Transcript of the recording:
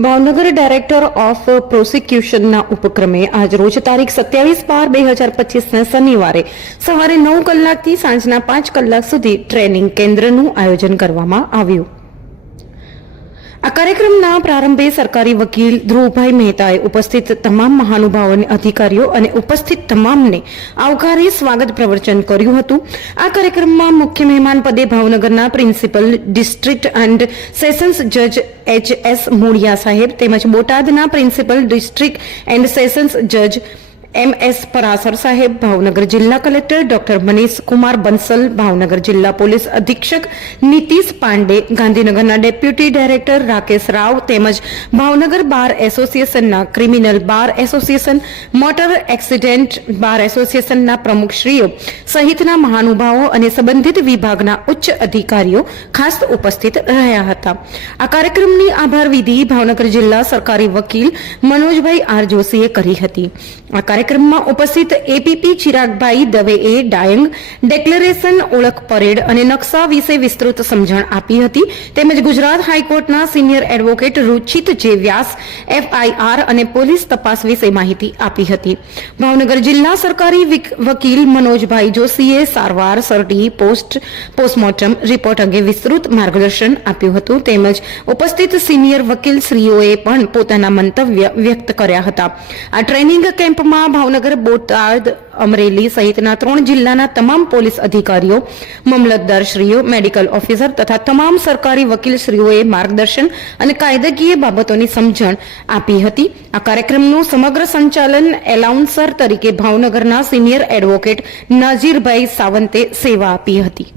Bhavnagar director of પ્રોસિક્યુશનના ઉપક્રમે આજ રોજ તારીખ 27/12/2025 શનિવારે સવારે 9 કલાકથી સાંજના 5 કલાક સુધી ટ્રેનિંગ કેન્દ્રનું આયોજન કરવામાં આવ્યું. આ કાર્યક્રમના પ્રારંભે સરકારી વકીલ ધ્રુવભાઈ મહેતાએ ઉપસ્થિત તમામ મહાનુભાવોને, અધિકારીઓ અને ઉપસ્થિત તમામને આવકારી સ્વાગત પ્રવચન કર્યું હતું. આ કાર્યક્રમમાં મુખ્ય મહેમાન પદે ભાવનગરના પ્રિન્સિપલ ડિસ્ટ્રિક્ટ એન્ડ સેશન્સ જજ H.S. મૂળિયા સાહેબ તેમજ બોટાદના પ્રિન્સિપલ ડિસ્ટ્રિક્ટ એન્ડ સેશન્સ જજ M.S. પરાસર સાહેબ, ભાવનગર જિલ્લા કલેક્ટર ડોક્ટર મનીષ કુમાર બંસલ, ભાવનગર જિલ્લા પોલીસ અધિક્ષક નીતિશ પાંડે, ગાંધીનગરના ડેપ્યુટી ડાયરેક્ટર રાકેશ રાવ તેમજ ભાવનગર બાર એસોસિએશનના criminal bar association, motor accident bar એસોસિએશનના પ્રમુખશ્રીઓ સહિતના મહાનુભાવો અને સંબંધિત વિભાગના ઉચ્ચ અધિકારીઓ ખાસ ઉપસ્થિત રહ્યા હતા. આ કાર્યક્રમની આભાર વિધિ ભાવનગર જિલ્લા સરકારી વકીલ મનોજભાઈ આર જોશીએ કરી હતી. આ કાર્યક્રમમાં ઉપસ્થિત એપીપી ચિરાગભાઈ દવેએ ડાયંગ ડેક્લેરેશન, ઓળખ પરેડ અને નકશા વિશે વિસ્તૃત સમજણ આપી હતી. તેમજ ગુજરાત હાઈકોર્ટના સિનિયર એડવોકેટ રુચિત જે વ્યાસ FIR અને પોલીસ તપાસ વિશે માહિતી આપી હતી. ભાવનગર જિલ્લા સરકારી વકીલ મનોજભાઈ જોશીએ સારવાર, સર્ટી, પોસ્ટમોર્ટમ રિપોર્ટ અંગે વિસ્તૃત માર્ગદર્શન આપ્યું હતું. તેમજ ઉપસ્થિત સિનિયર વકીલશ્રીઓએ પણ પોતાના મંતવ્ય વ્યક્ત કર્યા હતા. આ ટ્રેનિંગ કેમ્પમાં ભાવનગર, બોટાદ, અમરેલી સહિતના 3 જિલ્લાના તમામ પોલીસ અધિકારીઓ, મામલતદારશ્રીઓ, મેડિકલ ઓફિસર તથા તમામ સરકારી વકીલશ્રીઓએ માર્ગદર્શન અને કાયદાકીય બાબતોની સમજણ આપી હતી. આ કાર્યક્રમનું સમગ્ર સંચાલન એલાઉન્સર તરીકે ભાવનગરના સિનિયર એડવોકેટ નાઝીરભાઈ સાવંતે સેવા આપી હતી.